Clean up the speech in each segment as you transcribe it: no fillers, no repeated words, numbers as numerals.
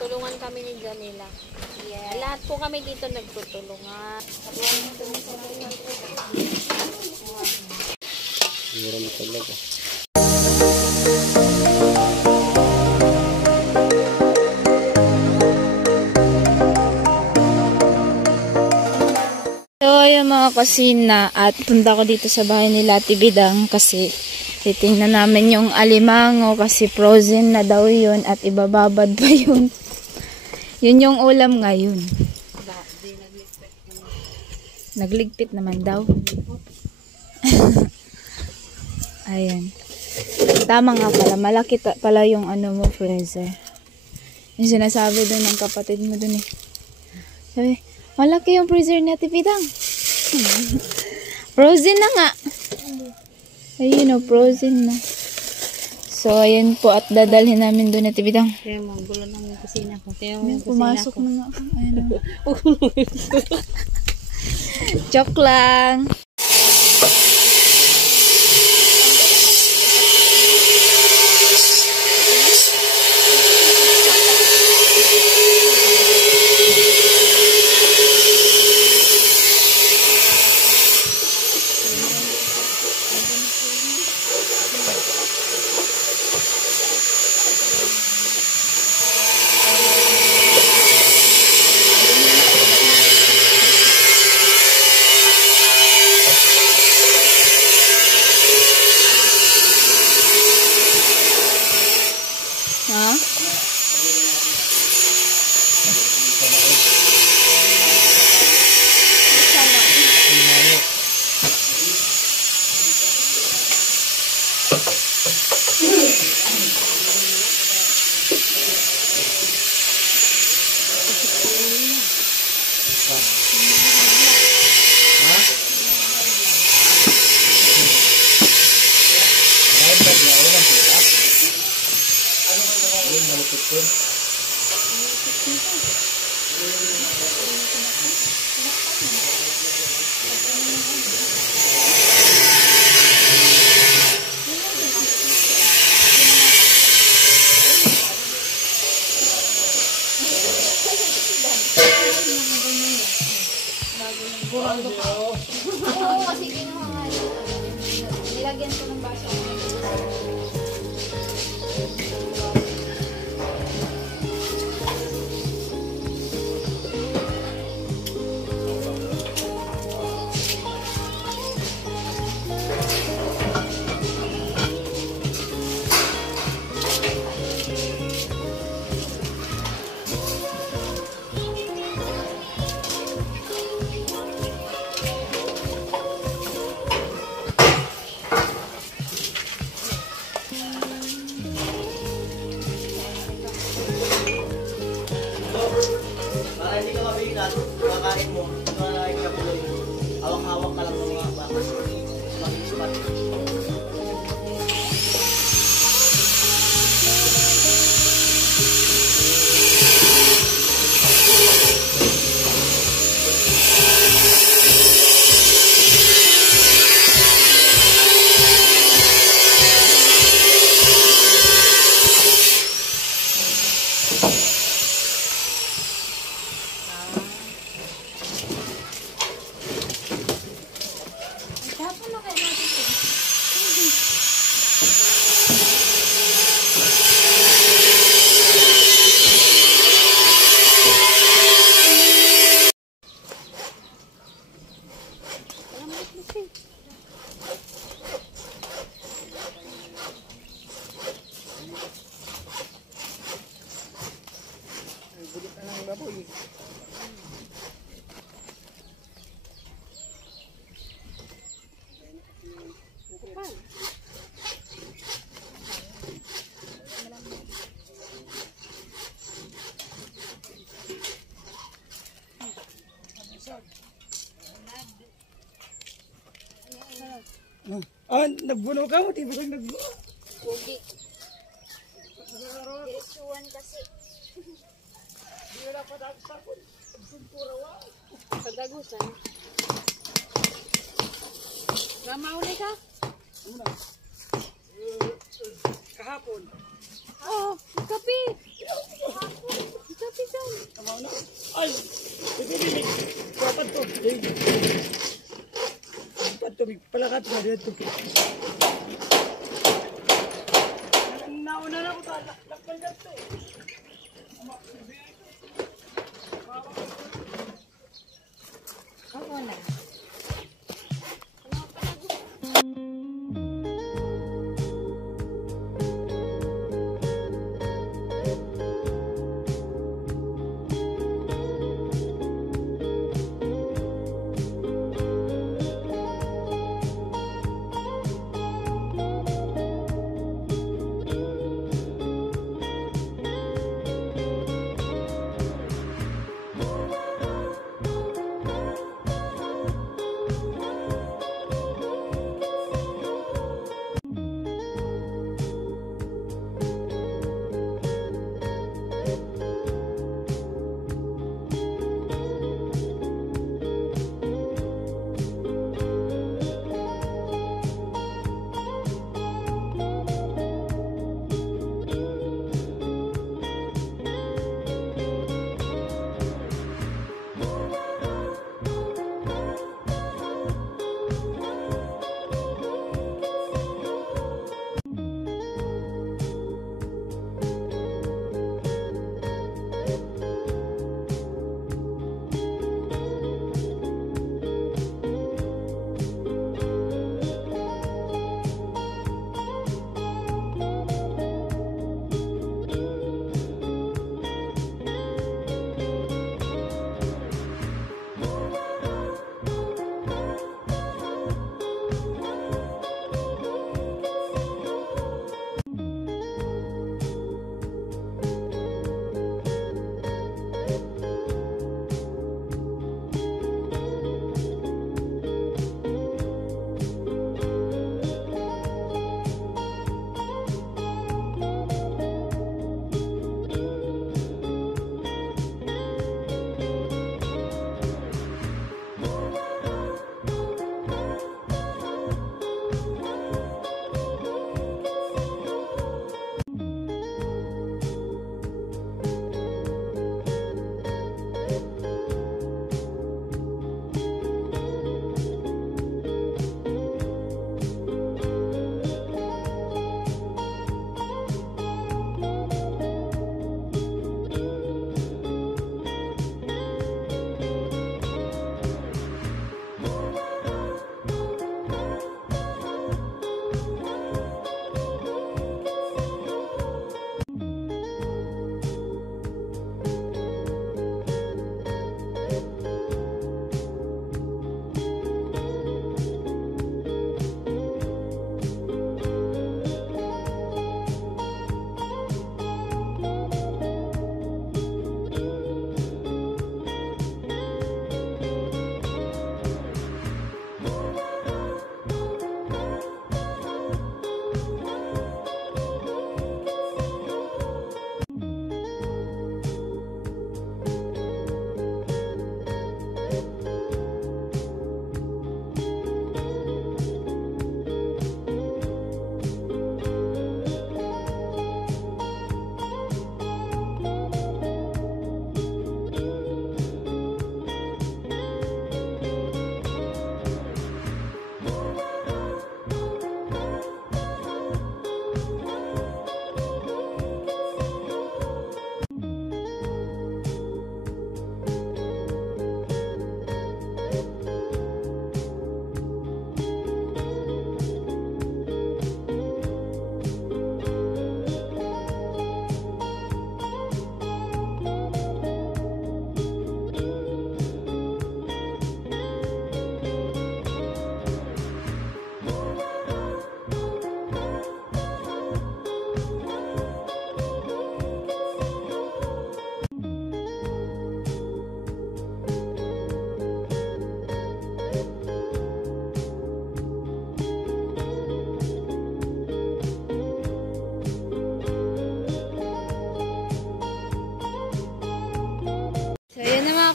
Tulungan kami ni Janila. Yeah. Lahat po kami dito nagtutulungan. Mura na talaga. So, yung mga kusina at punta ko dito sa bahay nila Ate Bidang kasi titingnan namin yung alimango kasi frozen na daw yun at ibababad pa yun. Yun yung ulam ngayon. Nagligpit naman daw. Ayan. Tama nga pala. Malaki pala yung ano mo, freezer. Yung sinasabi doon ng kapatid mo doon eh. Sabi, malaki yung freezer ni Ate Bidang. Frozen na nga. Ayun o, frozen na. So, ayan po at dadalhin namin doon Ate Bidang. Kaya mo, gulo na yung kusina ko. Kaya mo yung pumasok na nga. Ayan o. Joke lang. Ha? Oo, kasi ginawa nga nilagyan ko ng baso. Kakain mo, hawak-hawak ka lang ng mga bakas. Mag-ispat. Ah, nagbuno ka mo, di ba kang nagbuno? Pugi. Diretsuan kasi. Di wala pa takot. Pagsuntura wa. Pagdagusan. Gamaw na ka? Una. Kahapon. Oh, kape. Kahapon. Tama na. Ay! Pagkabili. Dapat to. Dapat to. Palakat na dito. Nauna na ko ta. Lakpan na to. Ako na.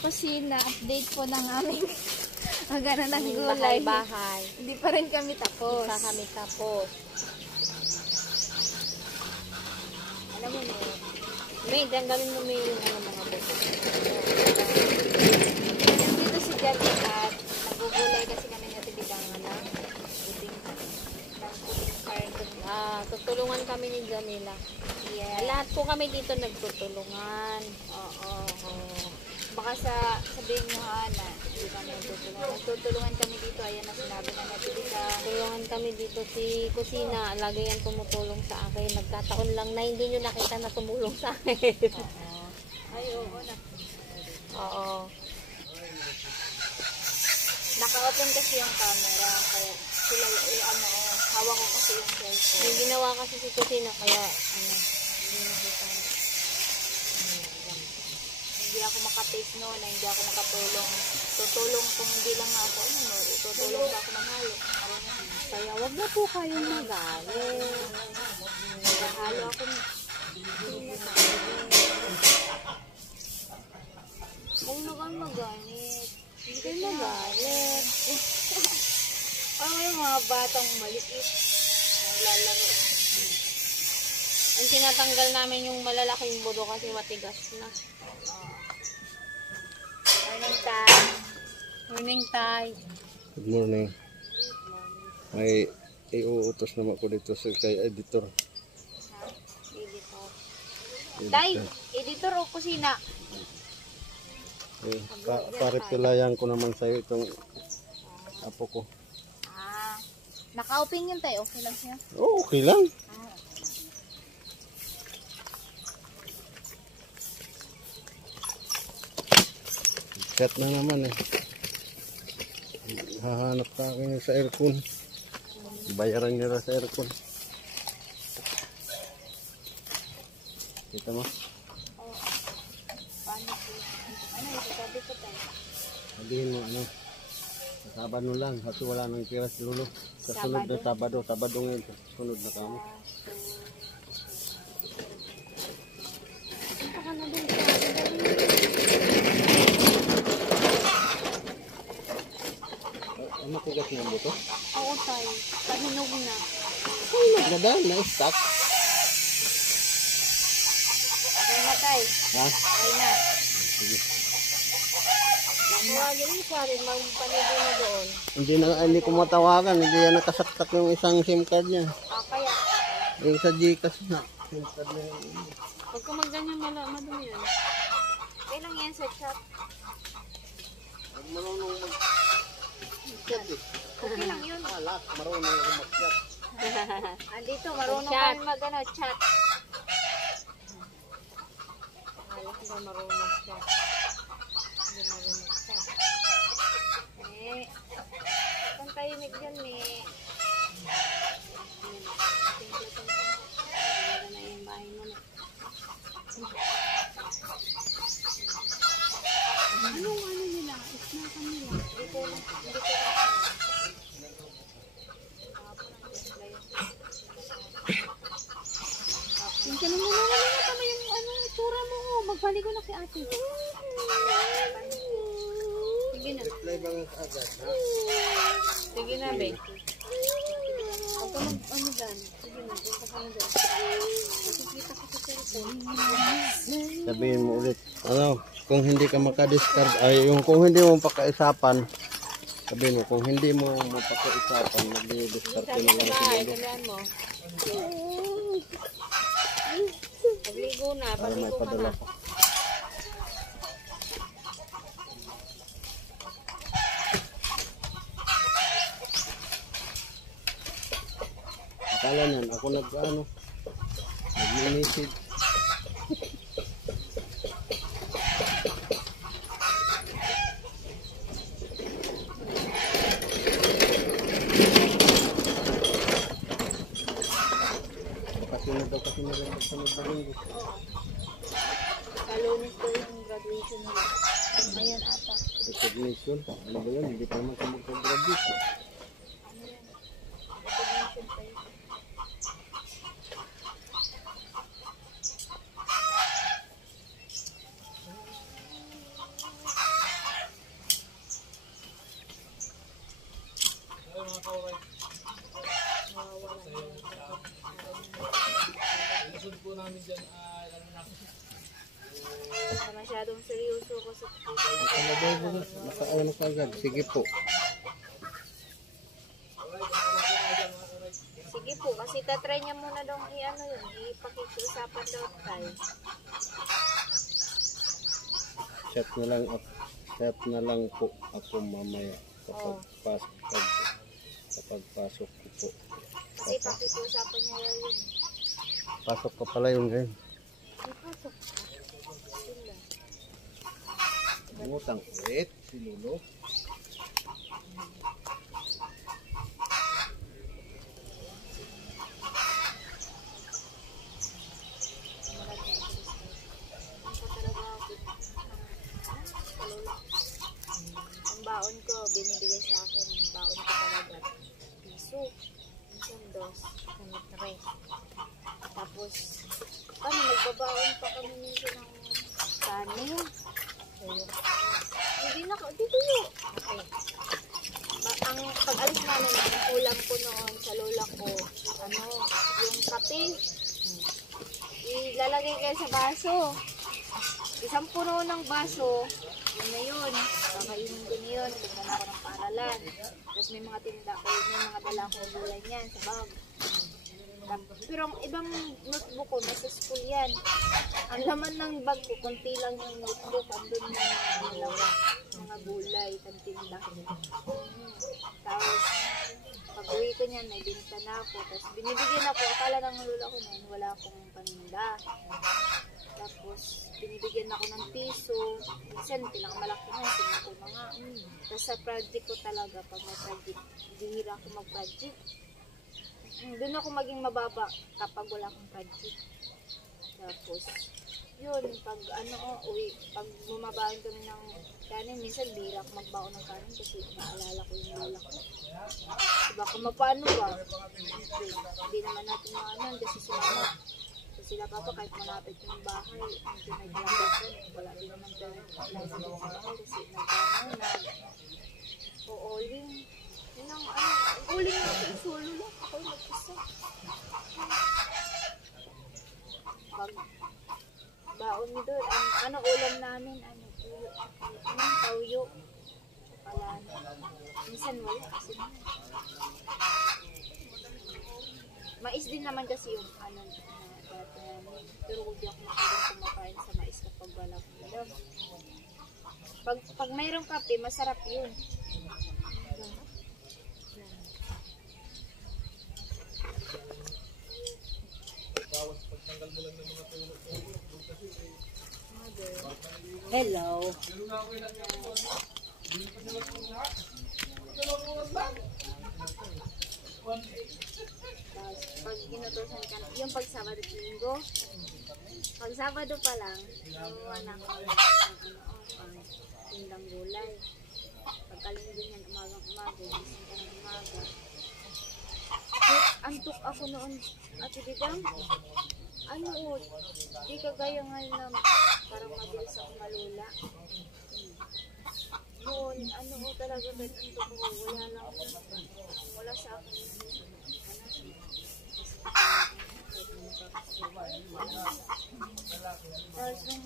kusina, update po ng aming agana ng gulay. Bahay. Hindi pa rin kami tapos. Hindi pa kami tapos. Alam mo na, may, gawin mo may ano, mga buto. kami ni Janila. Lahat po kami dito nagtutulungan. Oo. Baka sabihin mo Ana, hindi kami nagtutulungan. Nagtutulungan kami dito. Ayan na sinabi na natulita. Tulungan kami dito si Kusina. Lagi yan tumutulong sa akin. Nagkataon lang na hindi nyo nakita na tumulong sa akin. Ay, oo na. Oo. Naka-open kasi yung camera. Kaya sila, hawak ko kasi yung cellphone. Yung ginawa kasi si Kusina kaya hindi nakita. Hindi ako makapace no, na hindi ako nakatulong. Tutulong kung hindi lang ako, tutulong pa ako manghalo. Kaya wag na po kayong magalit. Halo ako. Huwag na kang maganit. Hindi kayo magalit. Ano yung mga batang maliit? Naglalaro. Ang tinatanggal namin yung malalaking budo kasi matigas na. Morning time. Morning, Tay. Good morning. May iuutos naman ko dito sa kay editor. Editor. Tay, editor o kusina? Paripulayan ko naman sa'yo itong apo ko. Naka-open yun tayo. Okay lang siya? Oh, okay lang. Set na naman eh. Hahanap ka akin sa aircon. Bayaran nyo na sa aircon. Kita mo? Paano po? Ano yung sabi ko tayo? Sabihin mo ano. Sabado lang kasi wala nang tira si Lolo. Sa sunod na Sabado ngayon. Sunod na kamo. Ano tigas ng buto? Oo, Tay. Pahinog na. Ay, nagdadaan na stock. Okay na tayo. Ha? Okay na. Sige. Magaling pa rin. Magpanigo na doon. Hindi ko matawagan. Hindi yan nakasaktak yung isang SIM card niya. Kaya. Yung sa Gcash na. SIM card na yun. Pag kumagganyan madumi yan. Kailang yan sa chat. Huwag marunong mag-chat eh. Okay lang yun. Alak, marunong akong mag-chat. Andito, marunong Chat. kami chat. Alam ko marunong siya. Hindi marunong siya. Kung tayo dyan Ganda na yung bahay mo na. Anong ano nila? Isnakan nila. Yung ka naman tama yung itsura mo. Magbaligo na kay ate. Sige na. Reply ba nga agad, ha? Sige na, be. Huwag ka mag-ano dyan. Sige na, punta ka na dyan. Nakikita ko sa cellphone. Sabihin mo ulit. Ano, kung hindi ka makadiscard, ay yung kung hindi mo pakaisapan, sabihin mo, kung hindi mo mapakaisapan, mag-discard ka na lang sa Ay, lolo. sabihan mo. Pagligo na, Para may pagligo ka padala na. ka. Akala niyan, ako nag-message. Kasunod daw kasi nila magsunod na linggo. Kalunis ko yung graduation nila. Ngayon ata. Recognition, ano ba yun? Hindi pa naman ka magka-graduate. Recognition tayo. Masyadong seryoso ko sa Naka-on ka agad. Sige po. sige po. po, kasi tatry niya muna daw i-ano yun, ipakikiusapan daw tayo. Chat na lang po ako mamaya kapag pasok ko po. Kasi pakikiusapan niya daw yun. Pasok ka pala yun ngayon. Ay, pasok. Yun lang. Umutang ulit si Lolo. Ang baon ko, binibigay sa akin. Ang baon ko talaga. Piso. Minsan dos. Minsan tres. Tapos, nagbabaon pa kami minsan ng kanin. Hindi na ko. Dito yun. Okay. Ang pag-alis namin, ang ulam ko noon sa lola ko, yung kape. Ilalagay kayo sa baso. Isang puno ng baso, yun na yun. Kakainin ko yun. Tingnan ako ng paaralan. Tapos may mga tinda ko, may mga dala akong gulay niyan sa bag. Pero ang ibang notebook ko, nasa school yan. Ang laman ng bag ko, kunti lang yung notebook. Andun yung mga gulay, tantinda. Tapos, pag uwi ko niyan, may binta na ako. Tapos binibigyan ako, akala ng lula ko na yun, wala akong paninda. Tapos, binibigyan ako ng piso. Minsan, pinakamalaki na, ko na nga. Tapos sa project ko talaga, pag may project, dihira ako mag-project. Doon ako maging mababa kapag wala akong project. Tapos, yun, pag uwi, pag bumabaon kami ng kanin, minsan bihira ako magbaon ng kanin kasi naalala ko yung lola ko. Diba, kung mapano ba? Hindi naman natin maanan kasi sila papa kahit malapit yung bahay, ang naglalagay ko, wala din naman tayo license sa bahay kasi uuling. Yun ang uling natin, solo lang, ako yung mag-isa. Pag baon doon, ang ulam namin, tawyo, palano. Minsan wala kasi mais din naman kasi yung pero hindi ako masyadong kumakain sa mais kapag wala akong ulam. Pag mayroong kape, masarap yun. Hello. Pag ginutusan ka, yung pag Sabado at Linggo, pag Sabado pa lang, anak ko tindang gulay. Pagkalinggo niyan, umagang-umaga, gising ka ng umaga. Antok ako noon, Ate Bidang. Di kagaya ngayon na parang mabilis ako malula. Noon, talaga kahit antok ko, wala lang. Wala sa akin. Tapos nung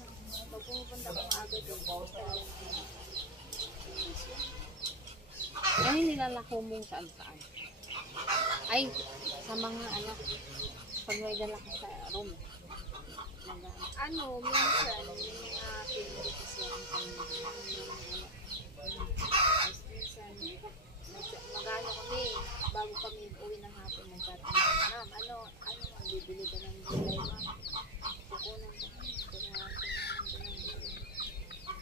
pagpupunta ko aga doon, Ay, nilalako mong saan-saan. Ay, sa mga pag may dala ka sa room. minsan, yung mga pinili kasi ang minsan, mag-ano kami, bago kami uwi ng hapon, nagtatanong, ma'am, bibili ka ng gulay, ma'am? Kukunan ka ng gulay.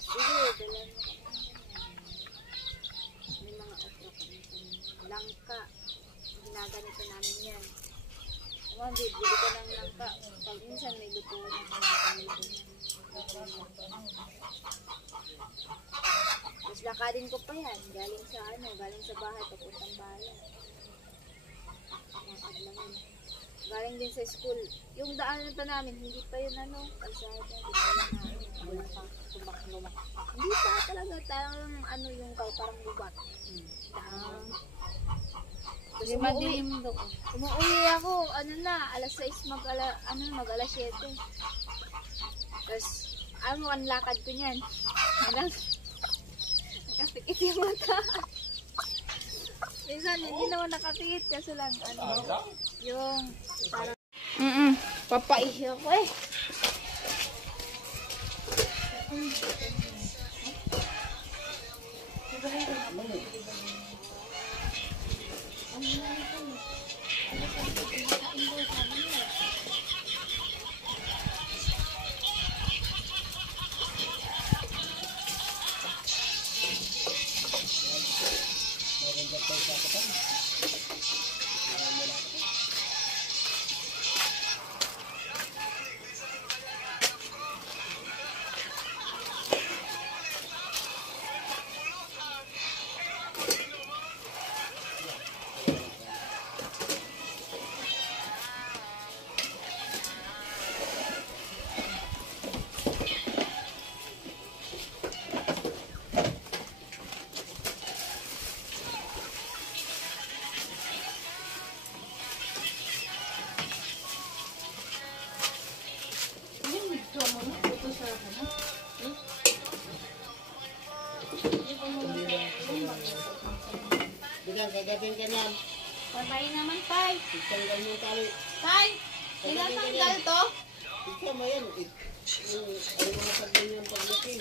Sige, dala mo ka. May mga okra kami. Langka. Ginaganito namin yan. Ma'am, bibili ka ng langka. Pag minsan may luto na kami. Tapos lakadin ko pa yan. Galing sa bahay, papuntang bayan. Galing din sa school. Yung daanan pa namin, hindi pa yun kalsada. Hindi pa lumak. Hindi pa talaga yung parang lubat. Tapos umuwi ako, alas 6 mag-alas 7. Tapos, ang lakad ko niyan. Nakapikit yung mata. Minsan, hindi naman nakapikit kasi lang, Yung parang Papaihi ako eh. Bilang kagatin ka niyan. pabay naman, Tay. Tanggal mo yung tali. Tay, tinatanggal to? Ikaw mo yan. Ay mga sagdan yan paglaki.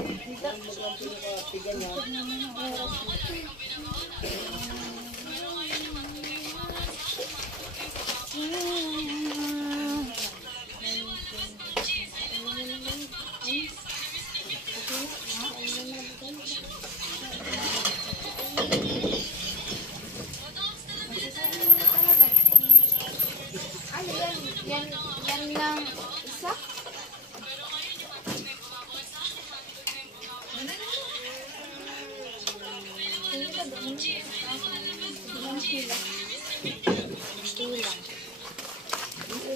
Ang maglang pinakatigan yan. Ano yan? Yan lang isa?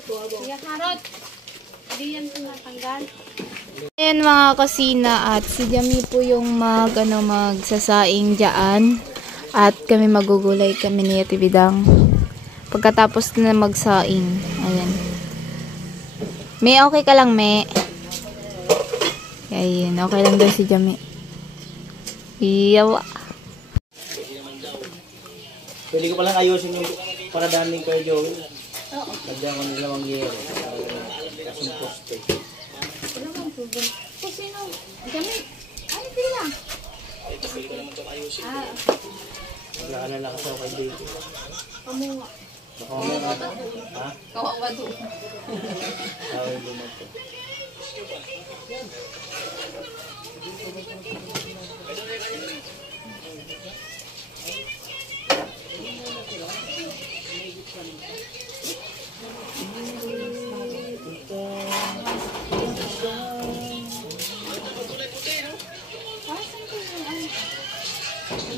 Kuya Karot, hindi yan tinatanggal. Ayan mga kasina at si Jami po yung magsasaing dyan. At kami magugulay kami ni Ate Bidang. Pagkatapos na magsaing. Ayan. Me, okay ka lang, Me? Ayan, okay lang daw si Jami. Iyawa. Pwede ko palang ayusin yung paradaan ng Kuya Joey. Lagyan ko ng 2 yero. Kasong poste. Kung sino? Dami. Ano pila? Nag-aalala kasi ako kay Dave. Kamuha. Baka mamaya ka. Ha? Kawawa doon. Away bumato.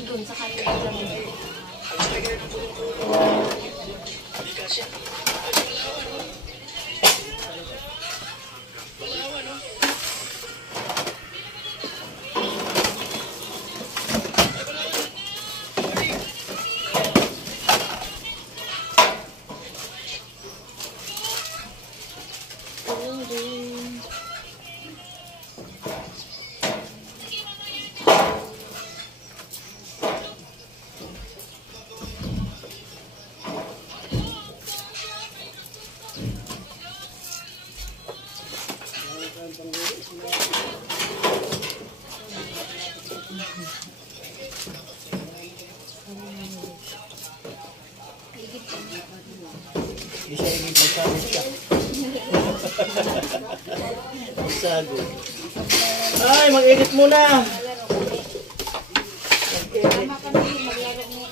Doon sa kanila. Hindi siya yung magsagot siya. Magsagot. Ay, mag-edit muna! Tama kami, maglaro mo.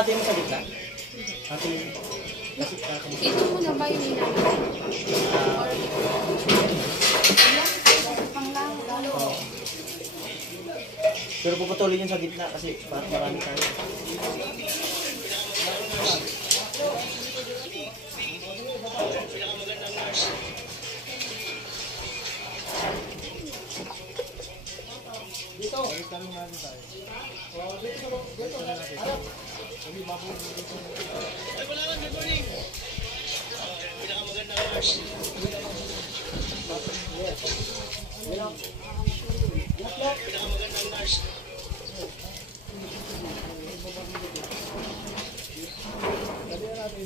natin mo sa gitna. Ating kasi Ito mo na ba yung nilalagay? pero puputulin yun sa gitna kasi marami tayo. Paglabi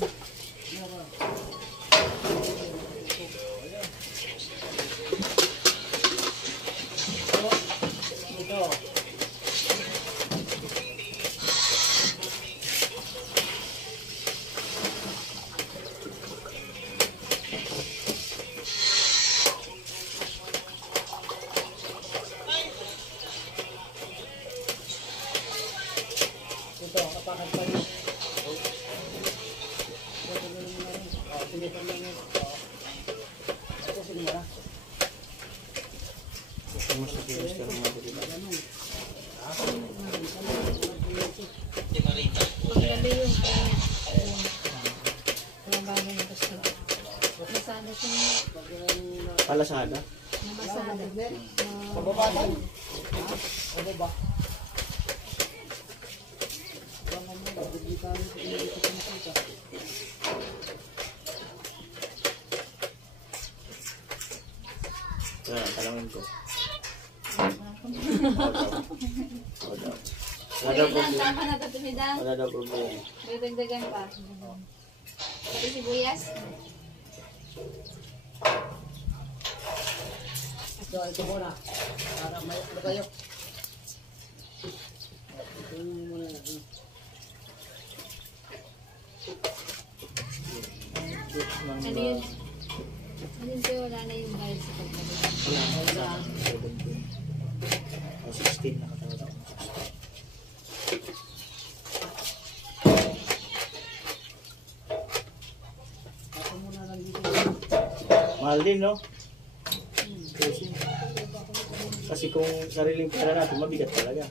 yung mga bagay na gusto. Masada siya Palasada. na masada. Talangin ko. Wala daw problema. Tama na ito, Tumidang. Wala daw problema. May dagdagan pa. Pati sibuyas. Ano yun? Ano yun kayo? Wala na yung bayad sa pagkalit. Wala. 16 nakatawag ako. Mahal din, no? Kasi kung sariling pera natin, mabigat talaga.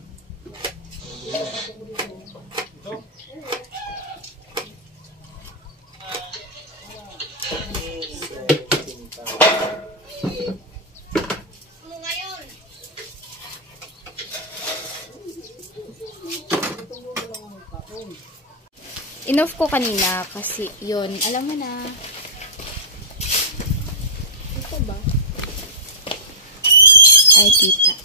Inoff ko kanina kasi yun, alam mo na. Ito ba? Ay, kita.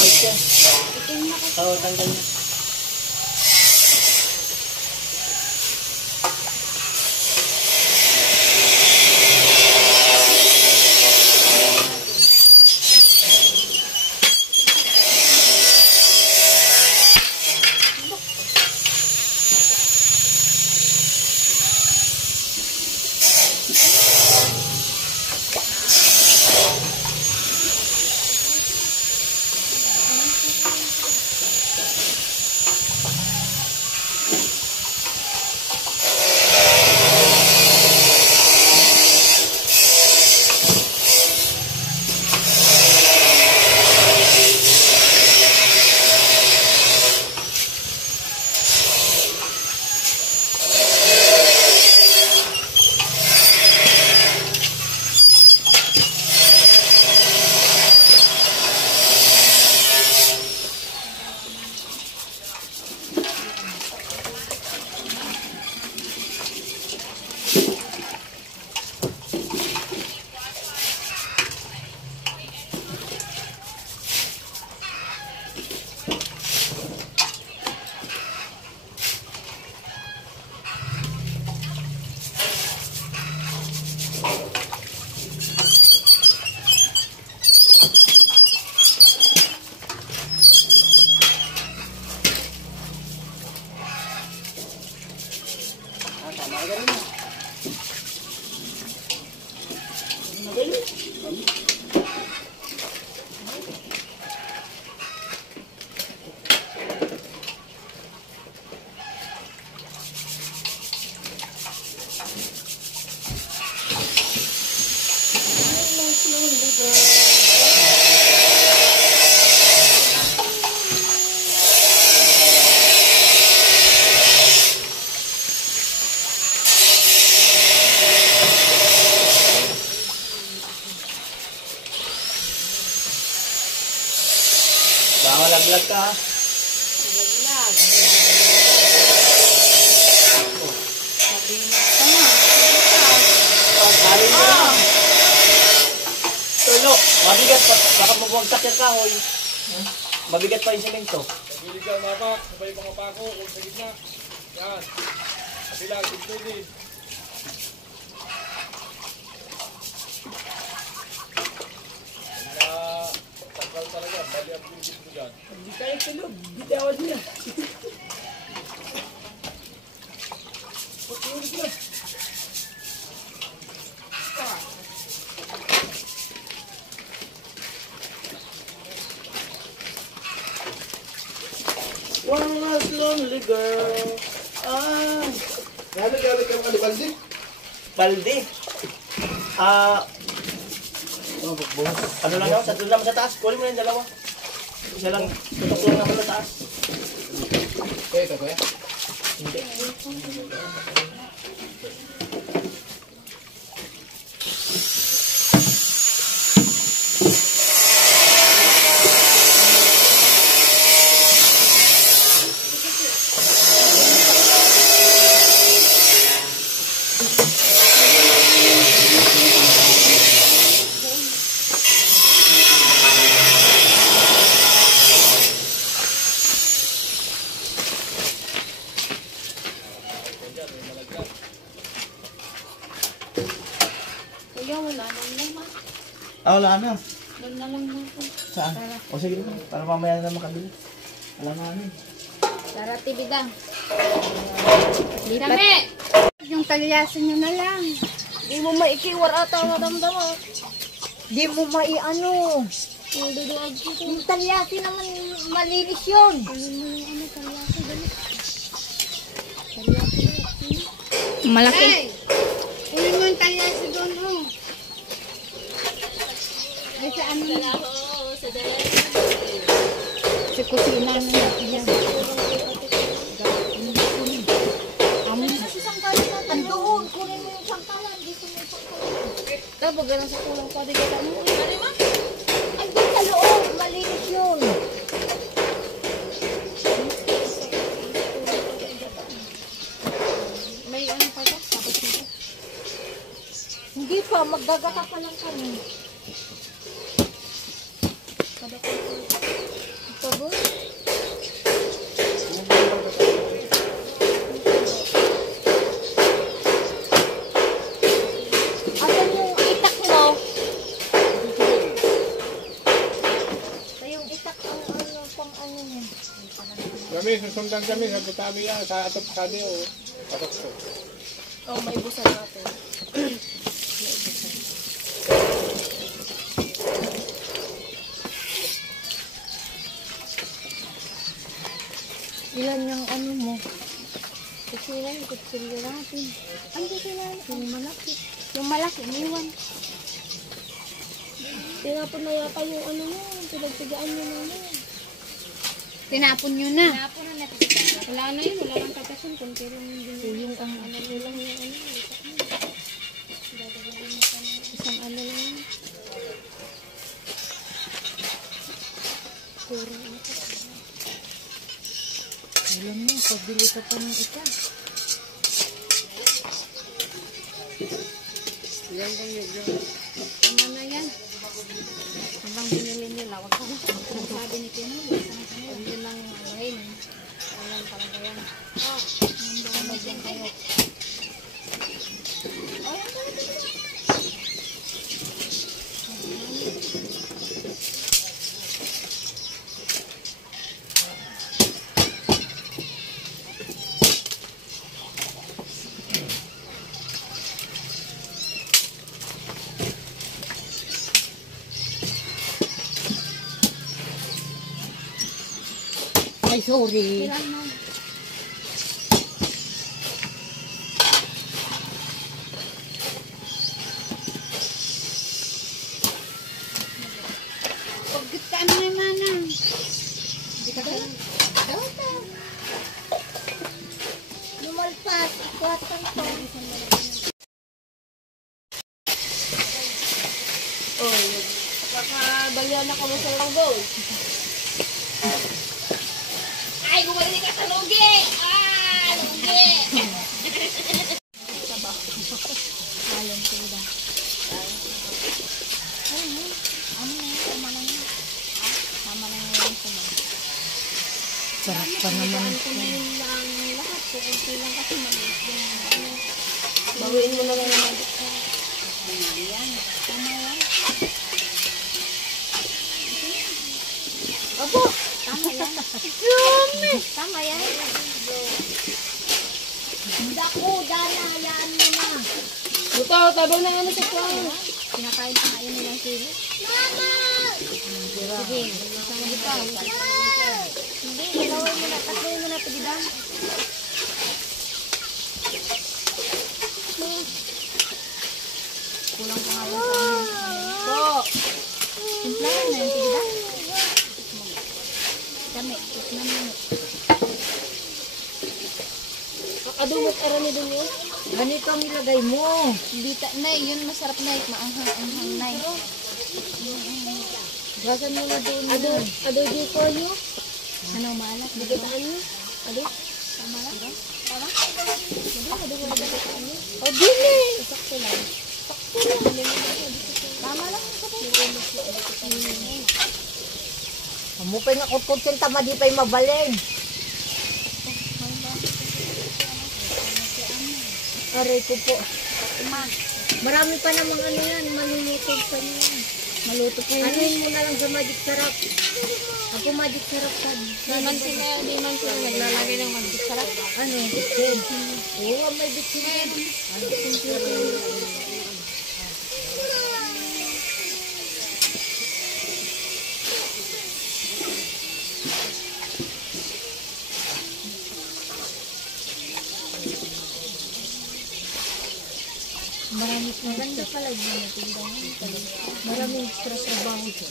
Wait ka. Oo, tanggal niya. Baka malaglag ka ha. Laglag. Pagkain mo lang. Tulo. Mabigat pa. Baka mabagsak yung kahoy. Mabigat pa yung semento. Pagbilig ka mapak, sabay mga pako, kung sa gitna. Yan. Kabilang, dito din. Takal talaga, bali ang biligit mo dyan. Hindi tayo tulog. Bitawan niya. Pagkulig na. One last lonely girl. Ah. Gamit ka mga balde? Balde. Ano lang yun? Doon lang sa taas. Kunin mo na yung dalawa. Isa lang. Tutok lang naman sa taas. Ito kuya. Hindi. Kuya, wala nang naman. Wala na. Doon na lang natin. Saan? O sige na. Para mamaya na makabili. Wala nga namin. Tara, tibidang. Dami! Yung talyasin nyo na lang. Di mo maikiwar ata ang ramdama. Di mo maiano. Yung talyasi naman malinis yun. Malaki. Hey! Kunin mo yung talyasi doon, oh. Ay, sa ano na? Sa kusina na yan. Ang doon, kunin mo yung sangkalan. Dito mo yung sangkalan. Tapos, ganun sa kulang pa. Di ka mo. Ang doon sa loob, malinis yun. May ano pa ito? Tapos nito. Hindi pa, maggagata pa lang kami. Kami, susundan kami sa Butabi yan, sa atop sa diyo. Atop ko. Oh, may busan natin. Ilan yung ano mo? Kutsilan, kutsilyo natin. Ang kailangan. Yung malaki. Yung malaki, iniwan. Tinapon na yata yung ano mo. Pinagtigaan nyo na yun. Tinapon nyo na. Tinapon na natin. Wala na yun. Wala nang katasun. Kunti rin yung ang ano nilang yung ano. Isang ano lang yun. Puro ano pa. Alam mo, pagbili ka pa ng isa. Yan bang yun. Tama na yan. Hanggang binili nila. Huwag ka na. Sabi ni Tino. Huwag yun lang ngayon. Ayan, parang ganyan. Ano dyan kayo? Ay, sorry. Pagkat ka ano naman ah. Hindi ka daw. Lumalpas. Ikwatan ko. Oh, baka balyan ako mo sa langgaw. Ay, bumalik ka sa lugi! Ah, lugi! Halong tuda. Ano na yun? Tama lang yun. Tama lang yun sa mga. Sarap pa naman. Kunin lang lahat. Kukunti lang kasi maliit yung ano. Bawiin mo na lang yung maliit. Yan. Tama yan. Opo! Tama yan. Tama yan. Dako, dala, yan mo na. Buto, tabo na ano sa kwan. Kinakain pa ngayon nilang sili. Mama! Sige, isang buta. Hindi, dalawin mo na. Tatloy mo na pagidang. Kulang pa ngayon sa amin. Po! Simplahan na yung tigida. Kami, 6 na minute. Kakadumot arami dun yun. Ganito ang ilagay mo. Bita, nay, yun masarap na. Maanghang-anghang, nay. Gasan mo na doon. Ado di ko yun. Ano, maalat? Bigitaan mo. Ado. Tama lang? Tama? Ado mo na bigitaan mo. O, dili. Sakto lang. Sakto lang. Tama lang. Mupay nga kutkutsin tama di pa'y mabaling. Aray ko po. Marami pa namang ano yan, maluluto pa yan. Maluto pa yun. Anuhin mo na lang sa magic sarap. Ako magic sarap ka. Di man sila naglalagay ng mag-sarap. Ano? Bitsin. Oo, may bitsin. Marami pa. Maganda pala yun yung tindahan. Maraming extra trabaho siya.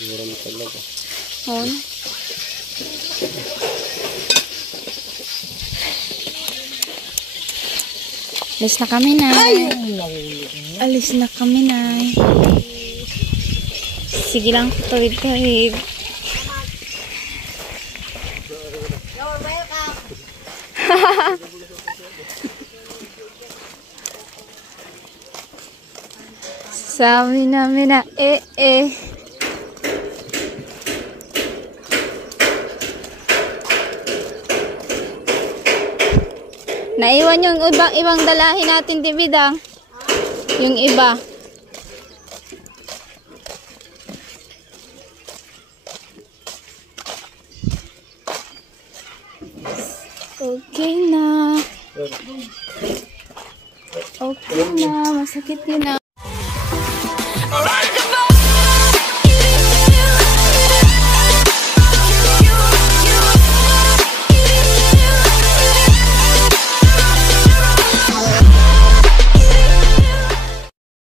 Marami talaga. On. Alis na kami, Nay. Alis na kami, Nay. Sige lang, tawid-tawid. Sabi namin na, Naiwan yung ibang dalahin natin, Tibidang. Yung iba. Okay na, masakit yun na.